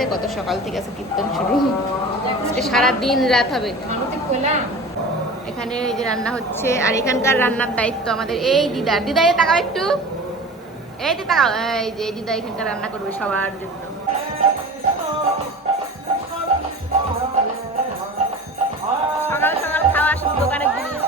আছে, কত সকাল থেকে আছে কীর্তন শুরু। সারা দিন রাত হবে। এখানে এই যে রান্না হচ্ছে, আর এখানকার রান্নার দায়িত্ব আমাদের এই দিদার। দিদা এই তাকাও একটু, এই যে তাকাও, এই যে দিদা এখানকার রান্না করবে সবার জন্য। সকাল সকাল খাওয়া শুধু দোকানের জিনিস।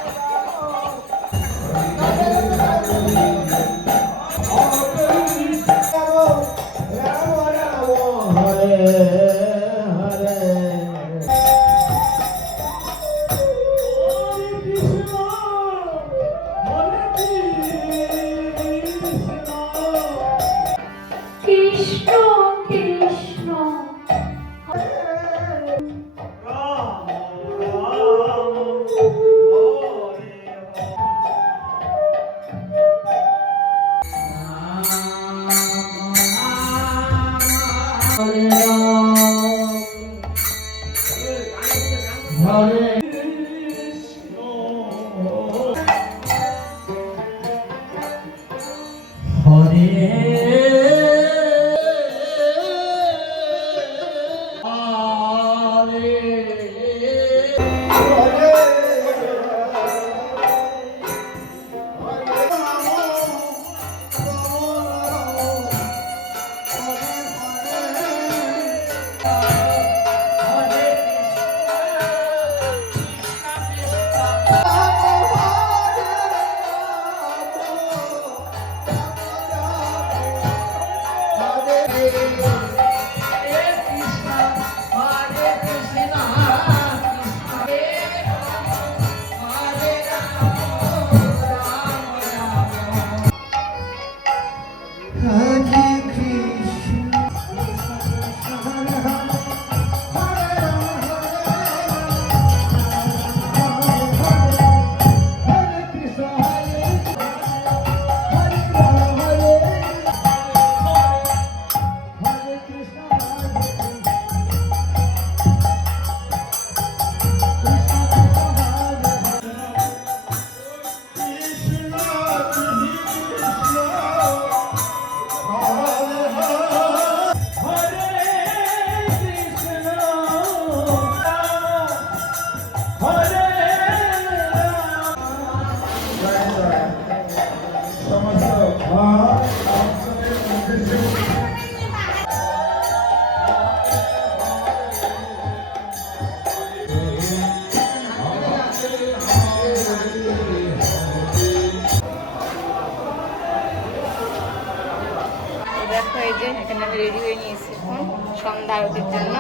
এখানে আমি রেডি হয়ে নিয়েছি এখন সন্ধ্যা আরতির জন্য।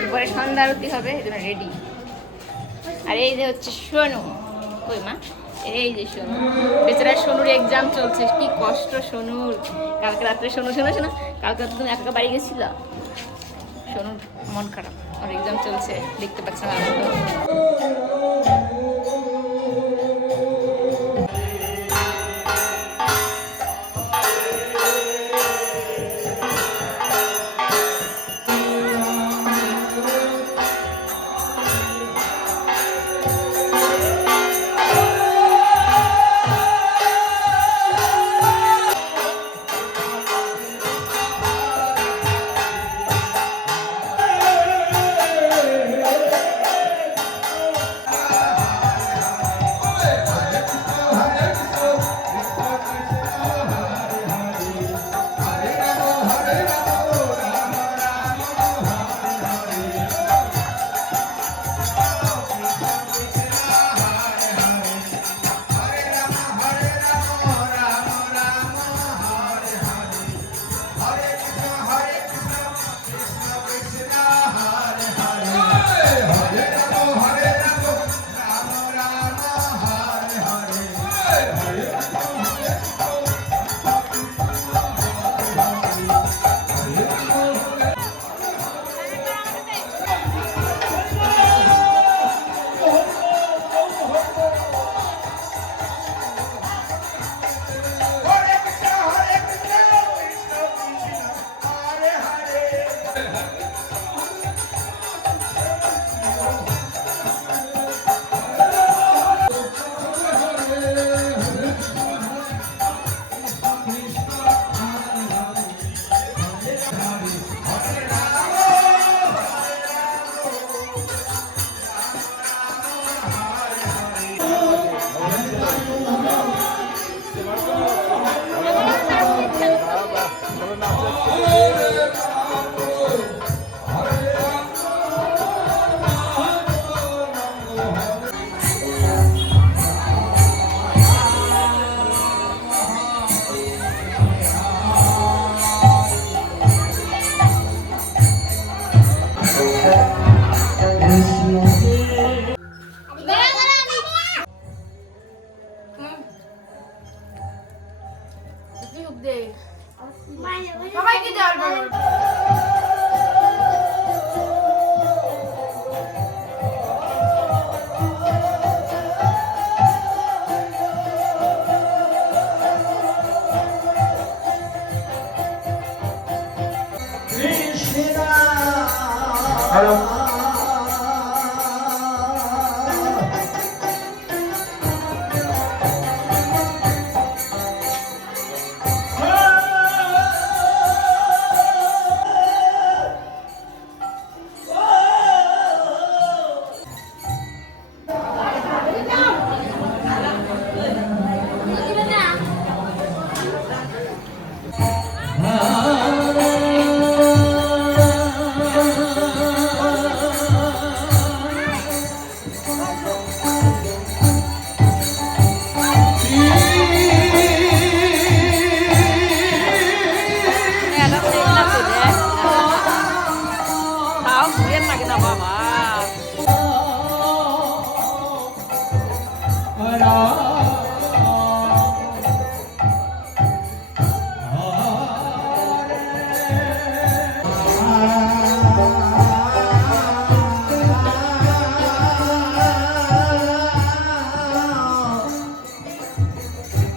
এরপরে সন্ধ্যা আরতি হবে, এই জন্য রেডি। আর এই যে হচ্ছে সোনু, ওই মা, এই যে সোনু, বেচারা সোনুর এক্সাম চলছে, কি কষ্ট সোনুর। কালকে রাত্রে সোনু শোনো শোনো, কালকে রাত্রে তুমি একা বাড়ি গেছিল, সোনুর মন খারাপ, ওর এক্সাম চলছে, দেখতে পাচ্ছে না। সবাইকে দেওয়ার